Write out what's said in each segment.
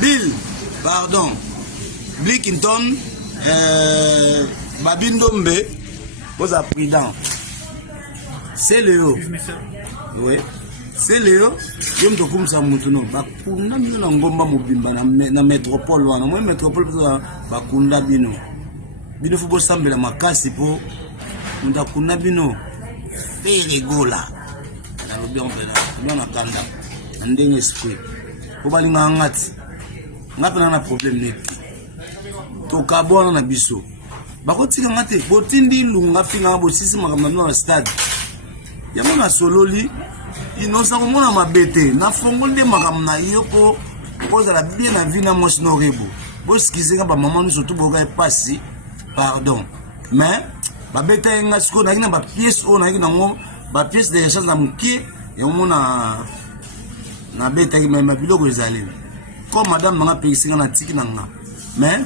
Bill, pardon. Blickington, Babindombe, vous êtes prudent. C'est Léo. Oui. C'est Léo. Je me trouve ça maintenant. Bakunda bino ngomba mobimba na métropole wana. Moi métropole bakunda bino. Bino fubo sambela makasi po ndakunda bino. Fere gola. Na lobi on pela. Bino kanda. Ndenge esprit. Po balinga ngati. Ngapena na problème net. To kabona na biso. Bakotika ngate botindi ndunga finga bosisi makamna na stade. Yamona sololi inosa komona mabete na fongonde makamna yoko kozala bien na vie na mosi no rebo. Boskizenga ba maman nous surtout boka epasi pardon. Mais babeta nga siko na ina ba pièce o na ina ngo ba pièce de rechange na mukie yomona na beta ki ma biloko ezali. Comme madame nga pekisinga na tiki na nga. Mais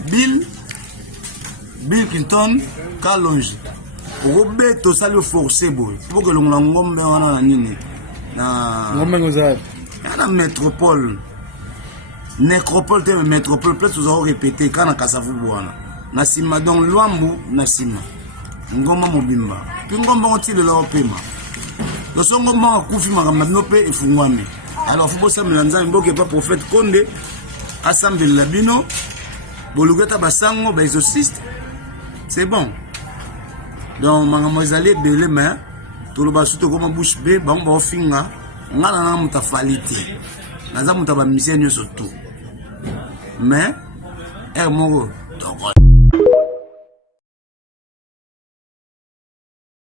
Bill Clinton kalonge. Roberto sali forcé boy. Pour que l'on ngombe wana na nini. Na ngombe ngozali. Na métropole. Nécropole te métropole peut vous avoir répété quand na kasavu bwana. Na sima donc Luambu na sima. Ngomba mobimba. Puis ngomba otile la opema. Le son ngomba kufi makamna nope efungwame. Alors faut ça melanza mboke pas prophète Konde assemble la bino. Bolugeta basango ba exorciste. C'est bon. Donc mademoiselle de les mains tout le basu to comme bouche be bango finga ngala na mutafaliti. Naza mutaba mission surtout. Mais mogo